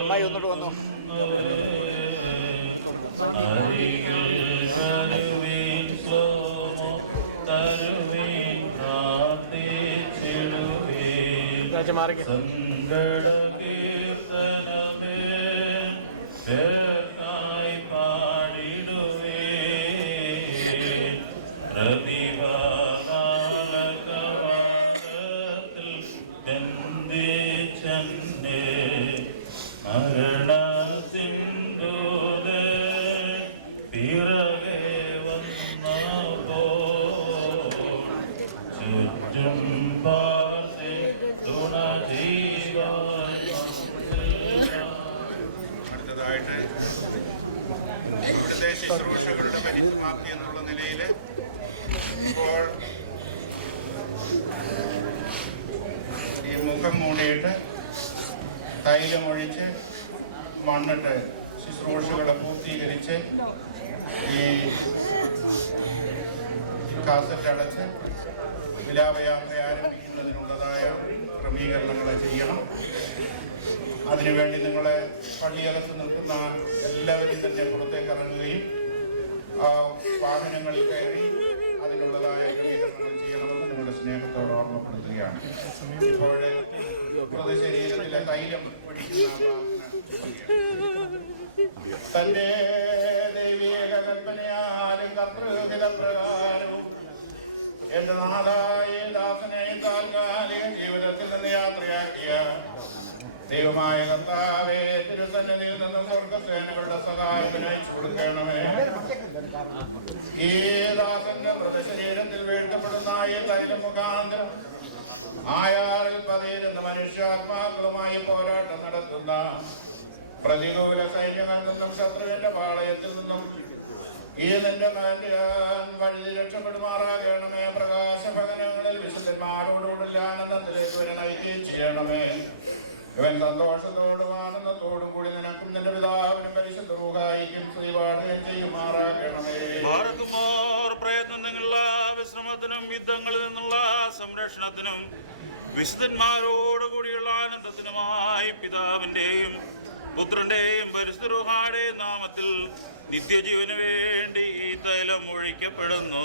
അമ്മായി ഒന്നോട്ട് വന്നോ. സങ്കട കീർത്തനമേ പാടിടുവേ പ്രതിഭാകാലകവാദത്തിൽ ബന്ധിച്ചെന്നെ മരണസിന്ധൂതേ പിറകെ വന്നപ്പോ ചുറ്റും പാർത്തി തുണ ജീവാൻ. അടുത്തതായിട്ട് ഇവിടുത്തെ ശുശ്രൂഷകളുടെ പരിസമാപ്തി എന്നുള്ള നിലയിൽ ഇപ്പോൾ ഈ മുഖം മൂടിയിട്ട് തൈലമൊഴിച്ച് മണ്ണിട്ട് ശുശ്രൂഷകളെ പൂർത്തീകരിച്ച് ഈ കാസറ്റ് അടച്ച് വിലാപയാത്ര ആരംഭിക്കുന്നതിനുള്ളതായ ക്രമീകരണങ്ങൾ ചെയ്യണം. അതിനുവേണ്ടി നിങ്ങളെ പള്ളിയകത്ത് നിൽക്കുന്ന എല്ലാവരും തന്നെ പുറത്തേക്ക് ഇറങ്ങുകയും വാഹനങ്ങളിൽ കയറി അതിനുള്ളതായ ക്രമീകരണങ്ങൾ ചെയ്യണമെന്ന് നിങ്ങളുടെ സ്നേഹത്തോട് ഓർമ്മപ്പെടുത്തുകയാണ്. ഇപ്പോൾ ശരീരത്തിലെ തൈലം തന്റെ ദൈവീക കൽപ്പനയാലും കർത്തൃഹിത പ്രകാരവും എന്റെ നാടായ ദാസനെ താൽക്കാലിക ജീവിതത്തിൽ നിന്ന് യാത്രയാക്കിയ ദൈവമായ കർത്താവേ, തിരുസന്നിധിയിൽ നിന്നും സ്വർഗസേനകളുടെ സഹായത്തിന് അയച്ചു കൊടുക്കണമേ. ഈ ദാസന്റെ മൃതശരീരത്തിൽ വീഴ്ത്തപ്പെടുന്ന ഈ തൈലം മുഖാന്തരം ആയാറിൽ പതിയിരുന്ന മനുഷ്യാത്മാക്കളുമായി പോരാട്ടം നടത്തുന്ന പ്രതികൂല സൈന്യങ്ങളിൽ നിന്നും ശത്രുവിന്റെ പാളയത്തിൽ നിന്നും ഈ നിന്റെ മകന്റെ വഴി രക്ഷപ്പെടുമാറാകണമേ. പ്രകാശഭവനങ്ങളിൽ വിശുദ്ധന്മാരോടുകൂടില്ല ആനന്ദത്തിലേക്ക് വരെ നയിക്കുകയും ചെയ്യണമേ. ഇവൻ സന്തോഷത്തോടും ആനന്ദത്തോടും കൂടി നിനക്കും നിന്റെ പിതാവിനും പരിശുദ്ധ റൂഹായിക്കും ശ്രീപാടുകയും ചെയ്യുമാറാകണമേ. പ്രയത്നം നിന്നുള്ള വിശ്രമത്തിനും യുദ്ധങ്ങളിൽ നിന്നുള്ള സംരക്ഷണത്തിനും വിശുദ്ധന്മാരോടുകൂടിയുള്ള ആനന്ദത്തിനുമായി പിതാവിന്റെയും പുത്രന്റെയും പരിശുദ്ധ റൂഹായുടെയും നാമത്തിൽ നിത്യജീവന് വേണ്ടി ഈ തൈലം ഒഴിക്കപ്പെടുന്നു.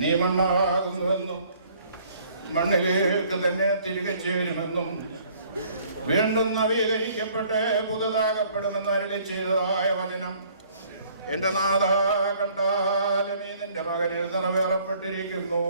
നീ മണ്ണാകുന്നുവെന്നും മണ്ണിലേക്ക് തന്നെ തിരികെ ചേരുമെന്നും വീണ്ടും നവീകരിക്കപ്പെട്ട് പുതുതാകപ്പെടുമെന്ന് അരുളി ചെയ്തതായ വചനം എന്റെ നാഥ കണ്ടാലും നീ നിന്റെ മകനിൽ നിറവേറപ്പെട്ടിരിക്കുന്നു.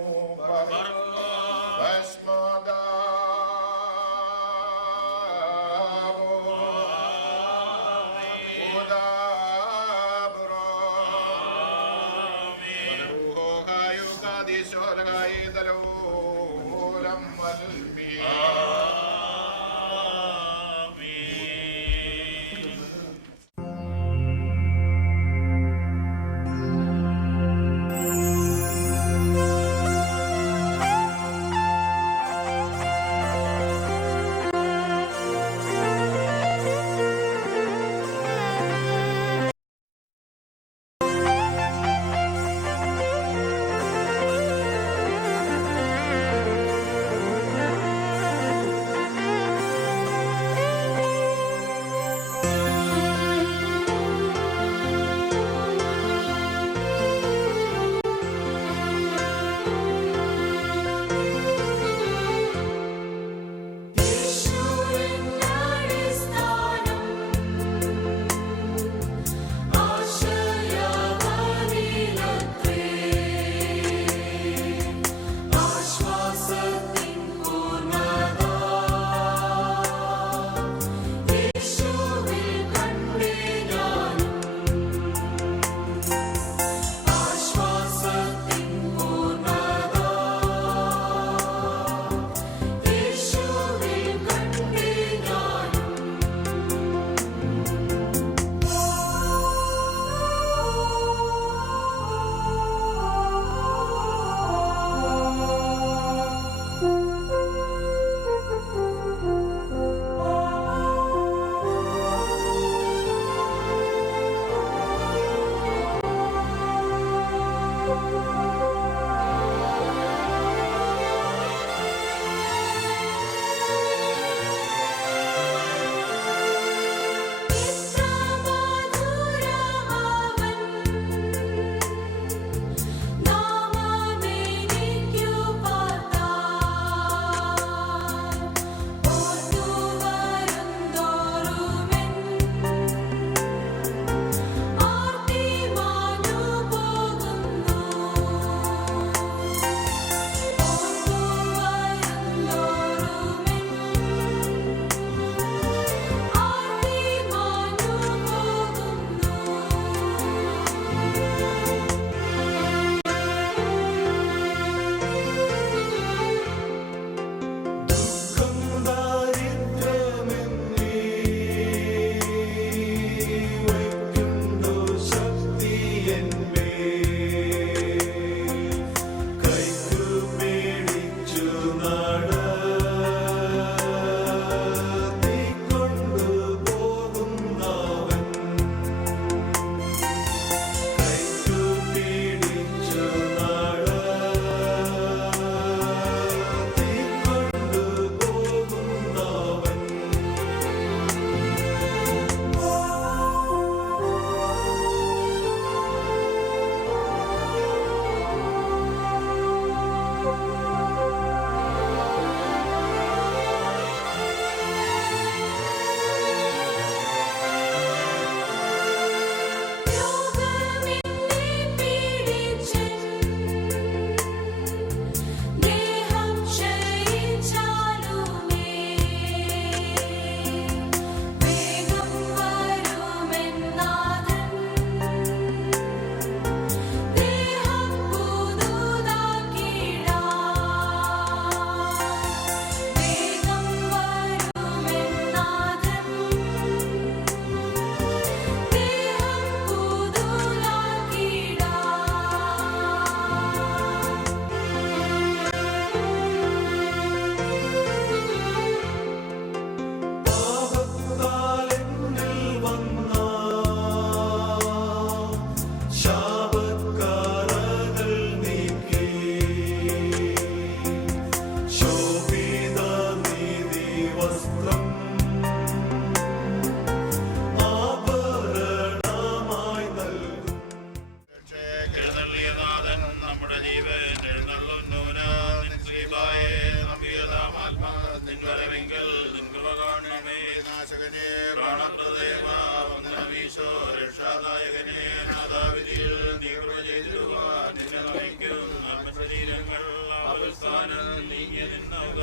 നീങ്ങി നിന്നവുക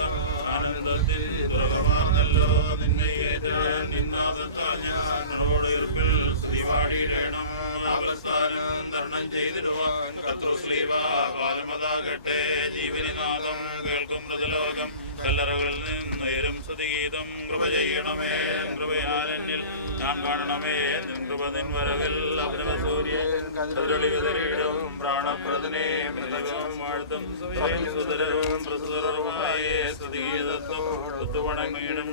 ആനന്ദത്തിൽ തുറകമാർന്നല്ലോ നിന്നെ ഏറ്റാൻ നിന്നാദത്താൽ ഞാനോട് ഇരുപ്പിൽ ശ്രീവാടിയിടണം അവസ്ഥാനം തരണം ചെയ്തിടുവാൻ കർത്തൃശ്ലീവ കാലമതാകട്ടെ ജീവനിനാദം കേൾക്കും മൃതലോകം കല്ലറകളിൽ നിന്നുയരും സ്തുതിഗീതം കൃപ ചെയ്യണമേ കൃപയാൽ എന്നിൽ ഞാൻ കാണണമേ നിൻ കൃപ നിൻ വരവിൽ അഭിനവസൂര്യൻ പ്രാണപ്രദനെ മൃതകവും വാഴ്ത്തും സുതരവും പ്രസുതരവുമായ സ്തുതിഗീതത്വം വണങ്ങിയിടും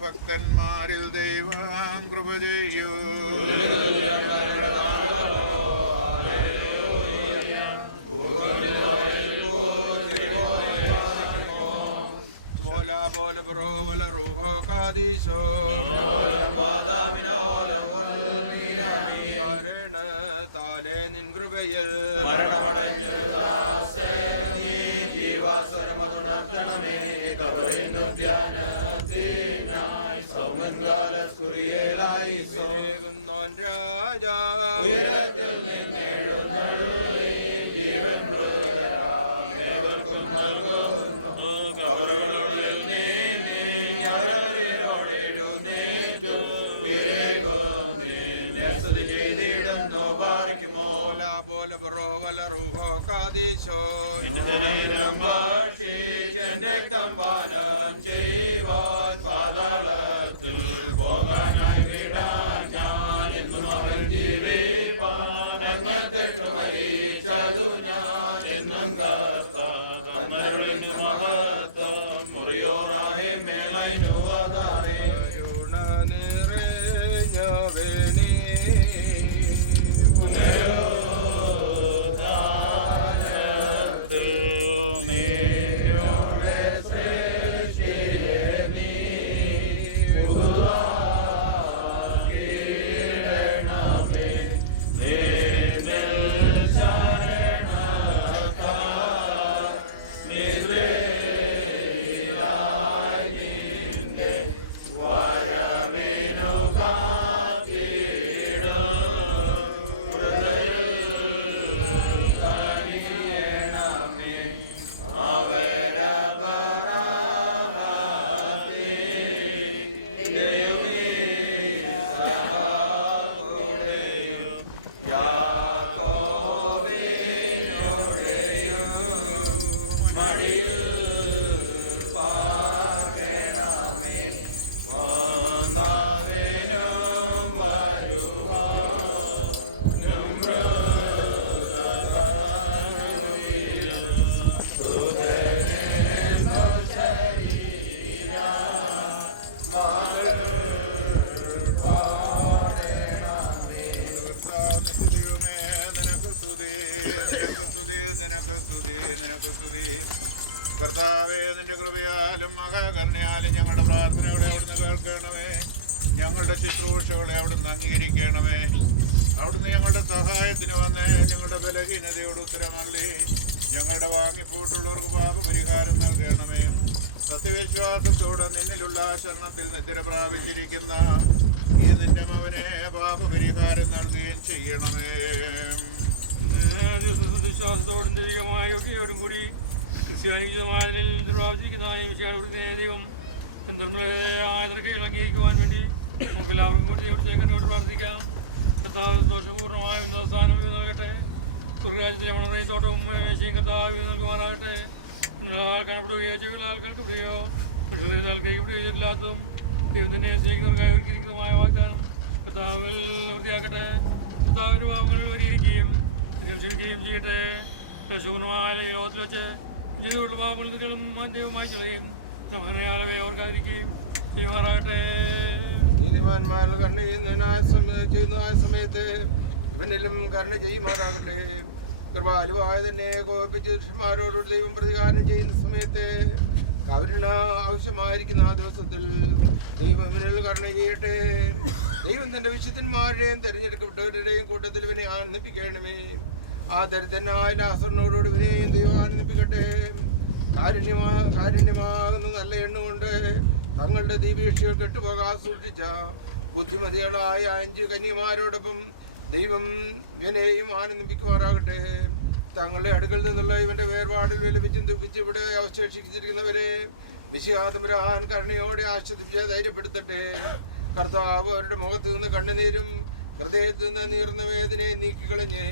ഭക്തന്മാരിൽ ദൈവം കൃപ ചെയ്യൂ. ദീനതയോട് ഉത്തരമല്ലേ. ഞങ്ങളുടെ വാങ്ങിപ്പോയിട്ടുള്ളവർക്ക് പാപപരിഹാരം നൽകണമേ. സത്യവിശ്വാസത്തോടെ നിന്നിലുള്ള ശരണത്തിൽ നിദ്ര പ്രാപിച്ചിരിക്കുന്ന ഈ നിന്റെ മകനെ പാപപരിഹാരം നൽകുകയും ചെയ്യണമേ. വിശ്വാസത്തോടും ദൈവികമായ യോഗ്യയോടും കൂടി ദൈവം അംഗീകരിക്കുവാൻ വേണ്ടി നമുക്ക് എല്ലാവർക്കും കൂടി പ്രാർത്ഥിക്കാം. സന്തോഷപൂർണ്ണമായ സ്ഥാനം നൽകട്ടെ. സ്വർഗരാജ്യത്തിലെ മണറേത്തോട്ടവും കർത്താവ് നൽകുവാനാകട്ടെ. കാണപ്പെടുകയോ ചെയ്യുന്ന ആൾക്കാർക്ക് ഇവിടെയോ ഇവിടെയോ ഇല്ലാത്തതും ദൈവത്തിൻ്റെ സ്നേഹിക്കുന്നവർക്കായിരിക്കുന്നതുമായ വാഗ്ദാനം കർത്താവിൽ വൃത്തിയാക്കട്ടെ. കർത്താവിൻ്റെ ഭാവങ്ങൾ വരിയിരിക്കുകയും ക്ഷണിക്കുകയും ചെയ്യട്ടെ. ശൂന്യമായ ലോകത്തിൽ വെച്ച് ചെയ്തുള്ള പാപങ്ങളും ദൈവമായി കളയും. സമരയാളവെ ഓർക്കാതിരിക്കുകയും ചെയ്യുമാറാകട്ടെ. നീതിമാന്മാർ കരുണ ചെയ്യുന്നതായ സമയത്ത് ഇവനിലും കരുണ ചെയ്യുമാറാകട്ടെ. കൃപാലുവായ തന്നെ കോപിച്ച് ദുഷ്ടന്മാരോട് ദൈവം പ്രതികാരം ചെയ്യുന്ന സമയത്ത് കരുണ ആവശ്യമായിരിക്കുന്ന ആ ദിവസത്തിൽ ദൈവം ഇവനിൽ കരുണ ചെയ്യട്ടെ. ദൈവം തന്റെ വിശുദ്ധന്മാരുടെയും തെരഞ്ഞെടുക്കപ്പെട്ടവരുടെയും കൂട്ടത്തിൽ ഇവനെ ആനന്ദിപ്പിക്കണമേ. ആ ദരിദ്രനായ ലാസറിനോടുകൂടി ഇവനെയും ദൈവം ആനന്ദിപ്പിക്കട്ടെ. കാരുണ്യമാകുന്ന നല്ല എണ്ണുകൊണ്ട് തങ്ങളുടെ ദീപീക്ഷികൾ കെട്ടുപോകാൻ സൂക്ഷിച്ച ബുദ്ധിമതികളായ 5 കന്യമാരോടൊപ്പം ദൈവം ഇവനെയും ആനന്ദിപ്പിക്കുമാറാകട്ടെ. തങ്ങളുടെ അടുക്കൽ നിന്നുള്ള ഇവന്റെ വേർപാടിൽ വിലപിച്ചും ദുഃഖിച്ച് ഇവിടെ അവശേഷിച്ചിരിക്കുന്നവരെ വിശ്വാസപുരാൻ കരുണയോടെ ആശ്വസിപ്പിച്ച് ധൈര്യപ്പെടുത്തട്ടെ. കർത്താവ് അവരുടെ മുഖത്ത് നിന്ന് കണ്ണുനീരും ഹൃദയത്തിൽ നിന്ന് നീർന്ന വേദനയെ നീക്കിക്കളഞ്ഞ്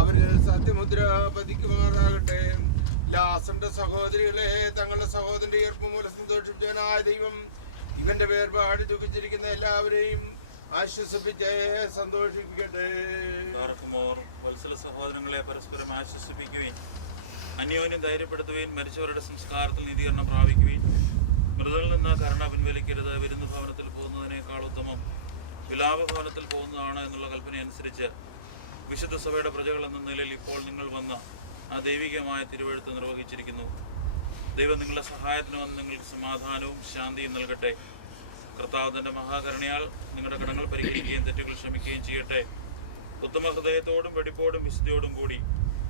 അവരിൽ സത്യമുദ്ര പതിക്കുമാറാകട്ടെ. ലാസന്റെ സഹോദരികളെ തങ്ങളുടെ സഹോദരന്റെ ഈർപ്പ് മൂലം സന്തോഷിപ്പിച്ചവനായ ദൈവം ഇവന്റെ വേർപാട് ദുഃഖിച്ചിരിക്കുന്ന എല്ലാവരെയും ആശ്വസിപ്പിച്ച് സന്തോഷിപ്പിക്കട്ടെ. വത്സല സഹോദരങ്ങളെ പരസ്പരം ആശ്വസിപ്പിക്കുകയും അന്യോന്യം ധൈര്യപ്പെടുത്തുകയും മരിച്ചവരുടെ സംസ്കാരത്തിൽ നീതീകരണം പ്രാപിക്കുകയും മൃതകളിൽ നിന്ന് കരുണ പിൻവലിക്കരുത്. വിരുന്ന് ഭവനത്തിൽ പോകുന്നതിനേക്കാൾ ഉത്തമം വിലാപ ഭവനത്തിൽ പോകുന്നതാണ് എന്നുള്ള കൽപ്പന അനുസരിച്ച് വിശുദ്ധ സഭയുടെ പ്രജകൾ എന്ന നിലയിൽ ഇപ്പോൾ നിങ്ങൾ വന്ന ആ ദൈവികമായ തിരുവെഴുത്ത് നിർവഹിച്ചിരിക്കുന്നു. ദൈവം നിങ്ങളുടെ സഹായത്തിന് വന്ന് നിങ്ങൾക്ക് സമാധാനവും ശാന്തിയും നൽകട്ടെ. കർത്താവ് തൻ്റെ മഹാകരുണയാൽ നിങ്ങളുടെ കടങ്ങൾ പരിഹരിക്കുകയും തെറ്റുകൾ ക്ഷമിക്കുകയും ചെയ്യട്ടെ. ഉത്തമ ഹൃദയത്തോടും വെടിപ്പോടും വിശുദ്ധിയോടും കൂടി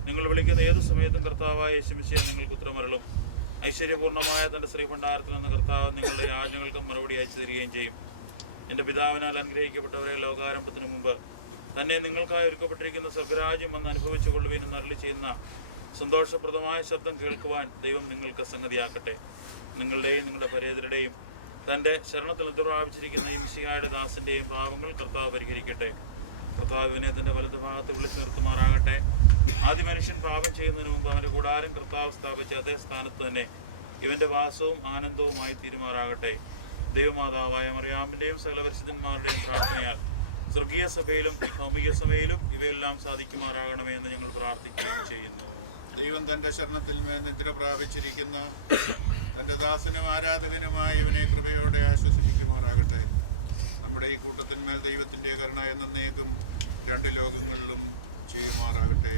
നിങ്ങൾ വിളിക്കുന്ന ഏതു സമയത്തും കർത്താവായ യേശുമിശിഹാ നിങ്ങൾക്ക് ഉത്തരമരുളും. ഐശ്വര്യപൂർണ്ണമായ തൻ്റെ ശ്രീഭണ്ഡാരത്തിൽ നിന്ന് കർത്താവ് നിങ്ങളുടെ യാചനകൾക്ക് മറുപടി അയച്ചു തരികയും ചെയ്യും. എൻ്റെ പിതാവിനാൽ അനുഗ്രഹിക്കപ്പെട്ടവരെ ലോകാരംഭത്തിന് മുമ്പ് തന്നെ നിങ്ങൾക്കായി ഒരുക്കപ്പെട്ടിരിക്കുന്ന സ്വർഗരാജ്യം വന്ന് അനുഭവിച്ചു കൊള്ളുവീനെന്ന് അരുളി ചെയ്യുന്ന സന്തോഷപ്രദമായ ശബ്ദം കേൾക്കുവാൻ ദൈവം നിങ്ങൾക്ക് സംഗതിയാക്കട്ടെ. നിങ്ങളുടെയും നിങ്ങളുടെ പരേതരുടെയും തൻ്റെ ശരണത്തിൽ പ്രാപിച്ചിരിക്കുന്ന ഈ മിശിഹായുടെ ദാസന്റെയും പാവങ്ങൾ കർത്താവ് പരിഹരിക്കട്ടെ. കർത്താവിനെ തൻ്റെ വലതു ഭാഗത്ത് വിളിച്ചു നിർത്തുമാറാകട്ടെ. ആദ്യ മനുഷ്യൻ പാപം ചെയ്യുന്നതിന് മുമ്പ് അവൻ്റെ കൂടാരം കർത്താവ് സ്ഥാപിച്ച അതേ സ്ഥാനത്ത് തന്നെ ഇവന്റെ വാസവും ആനന്ദവുമായി തീരുമാറാകട്ടെ. ദൈവമാതാവായ മറിയാമിന്റെയും സകല പരിശുദ്ധന്മാരുടെയും പ്രാർത്ഥനയാൽ സ്വർഗീയ സഭയിലും ഭൗമിക സഭയിലും ഇവയെല്ലാം സാധിക്കുമാറാകണമേ എന്ന് ഞങ്ങൾ പ്രാർത്ഥിക്കുകയും ചെയ്യുന്നു. ദൈവം തന്റെ ശരണത്തിൽ നിദ്ര പ്രാപിച്ചിരിക്കുന്ന തന്റെ ദാസനും ആരാധകനുമായ ഇവനെ കൃപയോടെ ആശ്വസിപ്പിക്കുമാറാകട്ടെ. നമ്മുടെ ഈ കൂട്ടത്തിന്മേൽ ദൈവത്തിന്റെ കരുണ എന്നേക്കും 2 ലോകങ്ങളിലും ചെയ്യുമാറാകട്ടെ.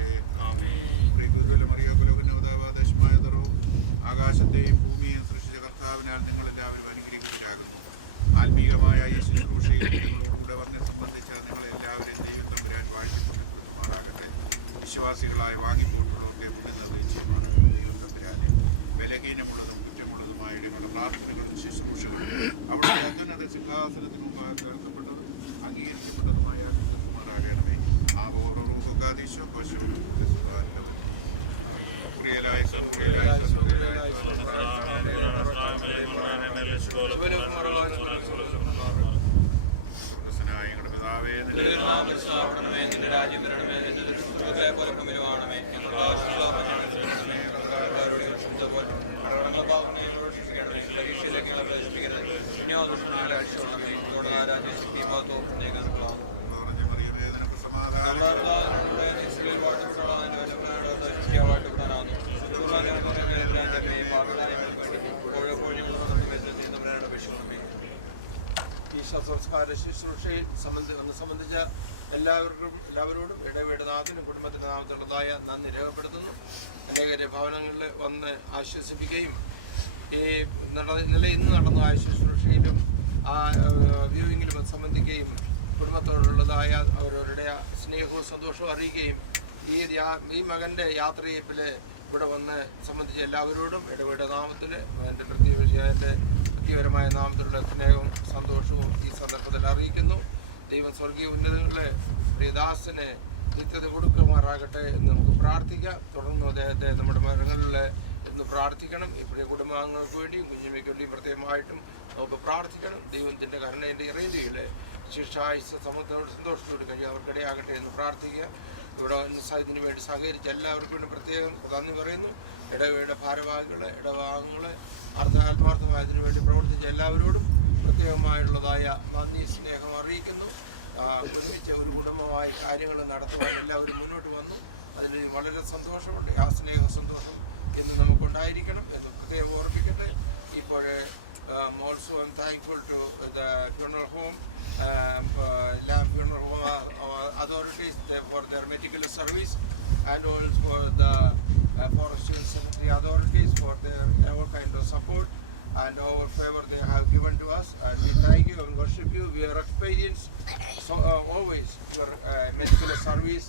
ആകാശത്തെയും ഭൂമിയെയും സൃഷ്ടിച്ച കർത്താവിനാൽ നിങ്ങളെല്ലാവരും അനുഗ്രഹിച്ചാകുന്നു. ആത്മീയമായ ഈ ശുശ്രൂഷയിൽ നിങ്ങളോടുകൂടെ വന്ന് സംബന്ധിച്ച നിങ്ങളെല്ലാവരെയും ദൈവം തമ്പുരാൻ വാഴ്ത്തുമാറാകട്ടെ. വിശ്വാസികളായ വാങ്ങിപ്പോട്ടുള്ളതൊക്കെ നിർവഹിച്ചുമാറാകട്ടെ. ദൈവം തമ്പുരാനെ ബലഹീനമുള്ളതും കുറ്റമുള്ളതുമായ ഞങ്ങളുടെ പ്രാർത്ഥനകളും ശുശ്രൂഷകളും അവിടെ അത്യുന്നത സിംഹാസനത്തിന് മുമ്പാകെ കേൾക്കപ്പെട്ടതും അംഗീകരിക്കപ്പെട്ടതുമായ മാറാകണമേ. ആ ഓരോ റൂഹകാദീശോ പശു സംസ്കാര ശുശ്രൂഷയിൽ സംബന്ധിച്ച എല്ലാവരോടും ഇടവേട് നാഥനും കുടുംബത്തിൻ്റെ നാമത്തിലുള്ളതായ നന്ദി രേഖപ്പെടുത്തുന്നു. അനേകരെ ഭവനങ്ങളിൽ വന്ന് ആശ്വസിപ്പിക്കുകയും ഇന്ന് നടന്ന ആ ശുശ്രൂഷയിലും ആ വ്യൂവിങ്ങിലും സംബന്ധിക്കുകയും കുടുംബത്തോടുള്ളതായ അവരവരുടെ സ്നേഹവും സന്തോഷവും അറിയിക്കുകയും ഈ മകൻ്റെ യാത്രയപ്പിൽ ഇവിടെ വന്ന് സംബന്ധിച്ച എല്ലാവരോടും ഇടവേട നാമത്തിൽ എൻ്റെ വ്യക്തിപരമായ നാമത്തിലുള്ള സ്നേഹവും സന്തോഷവും ഈ സന്ദർഭത്തിൽ അറിയിക്കുന്നു. ദൈവം സ്വർഗീയ ഉന്നതങ്ങളെ പ്രിയദാസനെ നിത്യത കൊടുക്കുമാറാകട്ടെ എന്ന് നമുക്ക് പ്രാർത്ഥിക്കാം. തുടർന്ന് അദ്ദേഹത്തെ നമ്മുടെ മരങ്ങളിൽ എന്ന് പ്രാർത്ഥിക്കണം. ഈ പ്രിയ കുടുംബാംഗങ്ങൾക്ക് വേണ്ടിയും കുഞ്ഞുമ്മയ്ക്ക് വേണ്ടിയും പ്രത്യേകമായിട്ടും നമുക്ക് പ്രാർത്ഥിക്കണം. ദൈവത്തിൻ്റെ കരുണേൻ്റെ ഇറയിലെ ശിക്ഷായുസ സന്തോഷത്തോട് കഴിയും അവർക്കിടയാകട്ടെ എന്ന് പ്രാർത്ഥിക്കുക. ഇവിടെ ഇതിനു വേണ്ടി സഹകരിച്ച എല്ലാവർക്കും വേണ്ടി പ്രത്യേകം നന്ദി പറയുന്നു. ഇടവയുടെ ഭാരവാഹികൾ, ഇടവാംഗങ്ങൾ, ആത്മാർത്ഥമായി അതിനു വേണ്ടി പ്രവർത്തിച്ച എല്ലാവരോടും പ്രത്യേകമായിട്ടുള്ളതായ നന്ദി സ്നേഹം അറിയിക്കുന്നു. ഒരുമിച്ച് ഒരു കുടുംബമായി കാര്യങ്ങൾ നടത്തുവാൻ എല്ലാവരും മുന്നോട്ട് വന്നു. അതിന് വളരെ സന്തോഷമുണ്ട്. ആ സ്നേഹ സന്തോഷം എന്ന് നമുക്കുണ്ടായിരിക്കണം എന്ന് പ്രത്യേകം ഓർമ്മിക്കട്ടെ. ഇപ്പോൾ also I'm thankful to the funeral home, Lamb Funeral Home authorities for their medical service, and also for the forestry cemetery authorities for their all kind of support and our favor they have given to us. And we thank you and worship you. We are experienced always your medical service.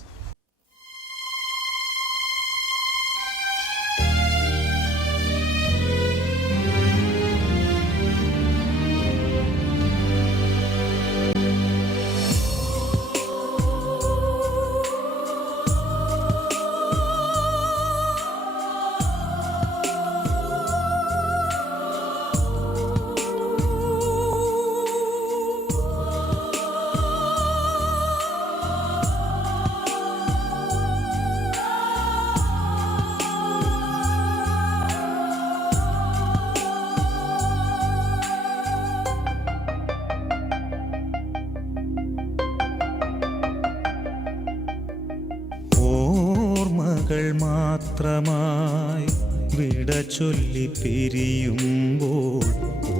മാത്രമായി വിട ചൊല്ലി പിരിയുമ്പോൾ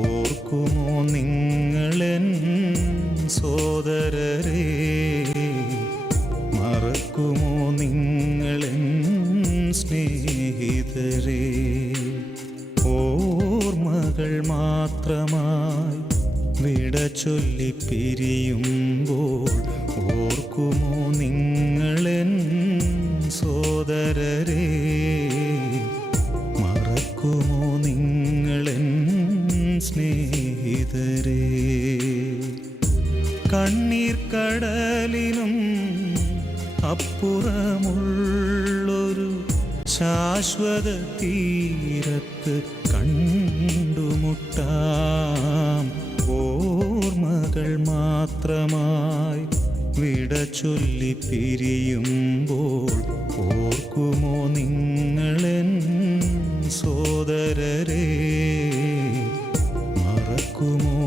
ഓർക്കുമോ നിങ്ങളെൻ സോദരരെ? മറക്കുമോ നിങ്ങളെൻ സ്നേഹിതരെ? ഓർമ്മകൾ മാത്രമായി വിട ചൊല്ലി പിരിയുമ്പോൾ ഓർക്കുമോ നിങ്ങളെൻ സോദരരെ? മറക്കുമോ നിങ്ങളെൻ സ്നേഹിതരെ? കണ്ണീർ കടലിനും അപ്പുറമുള്ളൊരു ശാശ്വത തീരത്ത് കണ്ടുമുട്ടാം. ഓർമ്മകൾ മാത്രമായി വിട ചൊല്ലി പിരിയുമ്പോൾ ഓർക്കുമോ നിങ്ങളെൻ സോദരരെ? മറക്കുമോ